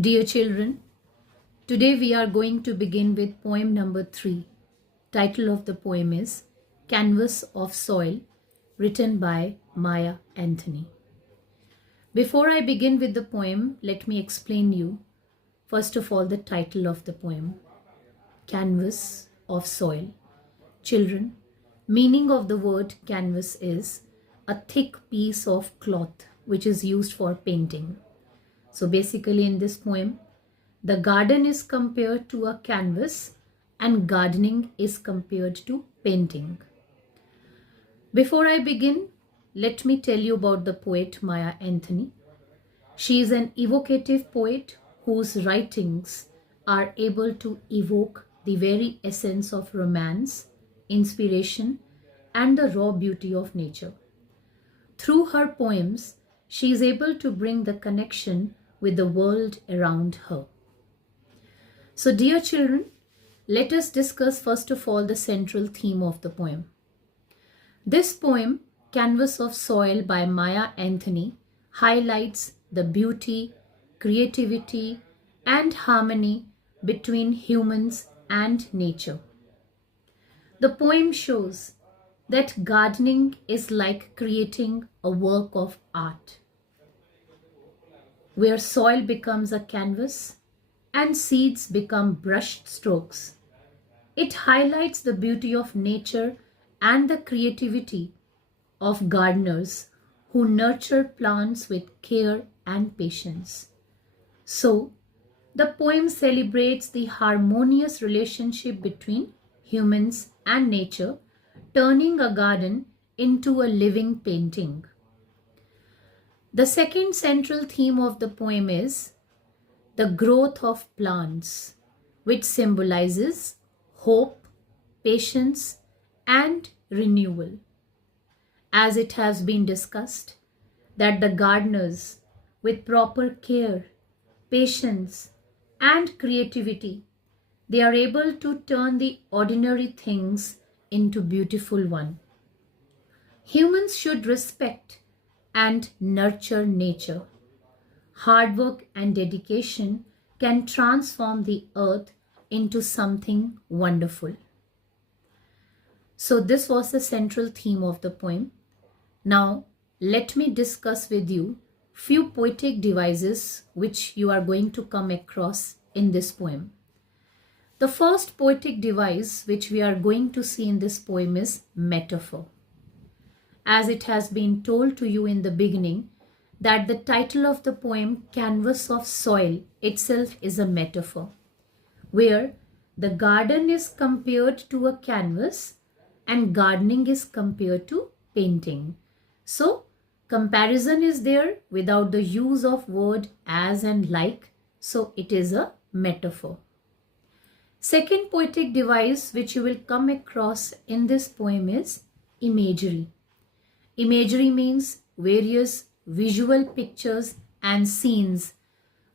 Dear children, today we are going to begin with poem number 3. Title of the poem is Canvas of Soil, written by Maya Anthony. Before I begin with the poem, let me explain you first of all the title of the poem. Canvas of Soil. Children, meaning of the word canvas is a thick piece of cloth which is used for painting. So basically in this poem, the garden is compared to a canvas and gardening is compared to painting. Before I begin, let me tell you about the poet Maya Anthony. She is an evocative poet whose writings are able to evoke the very essence of romance, inspiration, and the raw beauty of nature. Through her poems, she is able to bring the connection with the world around her. So, dear children, let us discuss first of all the central theme of the poem. This poem, Canvas of Soil by Maya Anthony, highlights the beauty, creativity, and harmony between humans and nature. The poem shows that gardening is like creating a work of art, where soil becomes a canvas and seeds become brushed strokes. It highlights the beauty of nature and the creativity of gardeners who nurture plants with care and patience. So, the poem celebrates the harmonious relationship between humans and nature, turning a garden into a living painting. The second central theme of the poem is the growth of plants, which symbolizes hope, patience, and renewal. As it has been discussed, that the gardeners, with proper care, patience, and creativity, they are able to turn the ordinary things into beautiful ones. Humans should respect and nurture nature. Hard work and dedication can transform the earth into something wonderful. So this was the central theme of the poem. Now let me discuss with you few poetic devices which you are going to come across in this poem. The first poetic device which we are going to see in this poem is metaphor. As it has been told to you in the beginning, that the title of the poem, Canvas of Soil, itself is a metaphor, where the garden is compared to a canvas and gardening is compared to painting. So, comparison is there without the use of word as and like, so it is a metaphor. Second poetic device which you will come across in this poem is imagery. Imagery means various visual pictures and scenes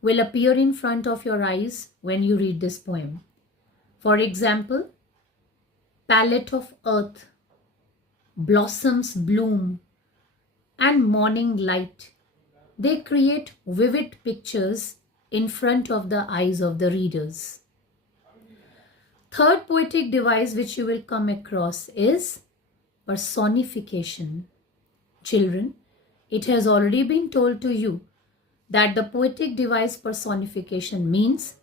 will appear in front of your eyes when you read this poem. For example, palette of earth, blossoms bloom, and morning light. They create vivid pictures in front of the eyes of the readers. Third poetic device which you will come across is personification. Children, it has already been told to you that the poetic device personification means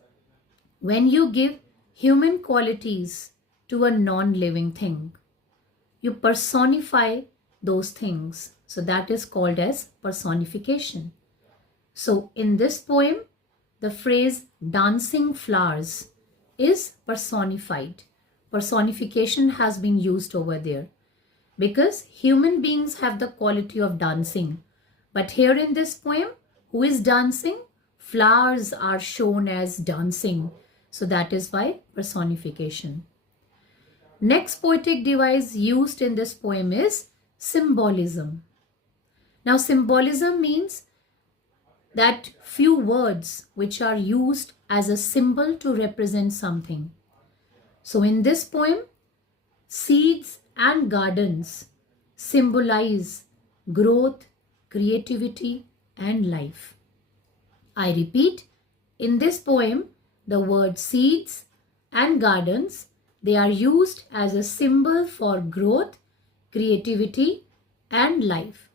when you give human qualities to a non-living thing, you personify those things. So that is called as personification. So in this poem, the phrase dancing flowers is personified. Personification has been used over there, because human beings have the quality of dancing. But here in this poem, who is dancing? Flowers are shown as dancing. So that is why personification. Next poetic device used in this poem is symbolism. Now symbolism means that few words which are used as a symbol to represent something. So in this poem, seeds and gardens symbolize growth, creativity, and life. I repeat, In this poem, the word seeds and gardens, they are used as a symbol for growth, creativity and life.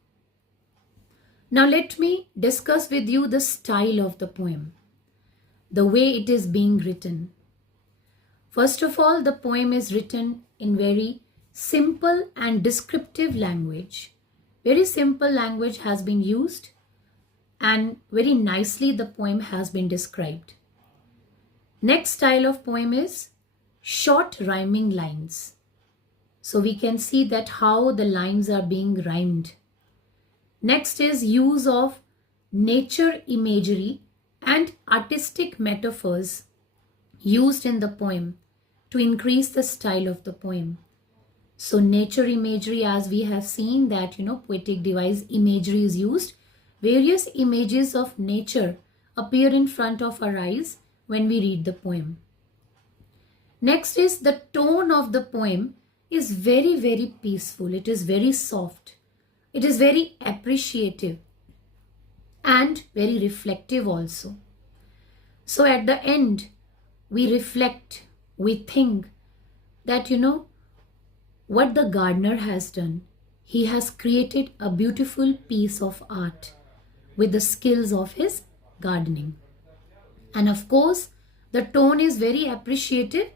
Now let me discuss with you the style of the poem, the way it is being written. First of all, the poem is written in very simple and descriptive language. Very simple language has been used and very nicely the poem has been described. Next style of poem is short rhyming lines. So we can see that how the lines are being rhymed. Next is use of nature imagery and artistic metaphors used in the poem to increase the style of the poem. So nature imagery, as we have seen that, poetic device imagery is used. Various images of nature appear in front of our eyes when we read the poem. Next is the tone of the poem is very, very peaceful. It is very soft. It is very appreciative and very reflective also. So at the end, we reflect, we think that, what the gardener has done. He has created a beautiful piece of art with the skills of his gardening. And of course, the tone is very appreciative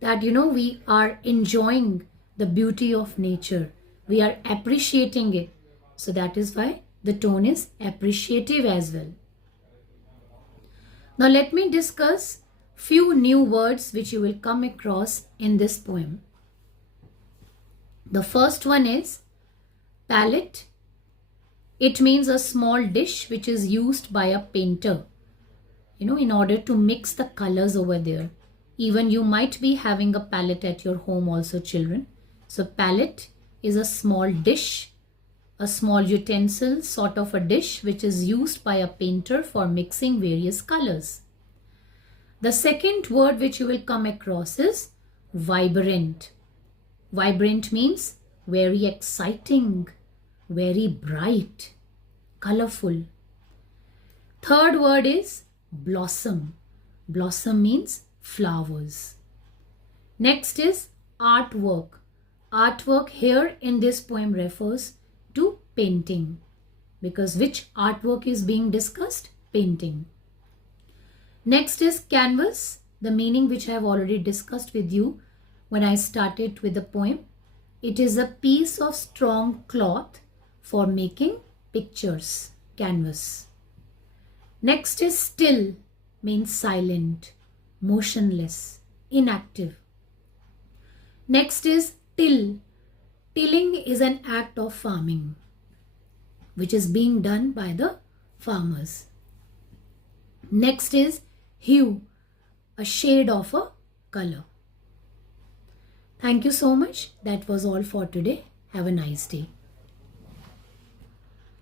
that, we are enjoying the beauty of nature. We are appreciating it. So that is why the tone is appreciative as well. Now let me discuss few new words which you will come across in this poem. The first one is palette. It means a small dish which is used by a painter, in order to mix the colors over there. Even you might be having a palette at your home also, children. So palette is a small dish, a small utensil, sort of a dish which is used by a painter for mixing various colors. The second word which you will come across is vibrant. Vibrant means very exciting, very bright, colorful. Third word is blossom. Blossom means flowers. Next is artwork. Artwork here in this poem refers to painting, because which artwork is being discussed? Painting. Next is canvas, the meaning which I have already discussed with you when I started with the poem. It is a piece of strong cloth for making pictures, canvas. Next is still, means silent, motionless, inactive. Next is till. Tilling is an act of farming which is being done by the farmers. Next is hue, a shade of a color. Thank you so much. That was all for today. Have a nice day.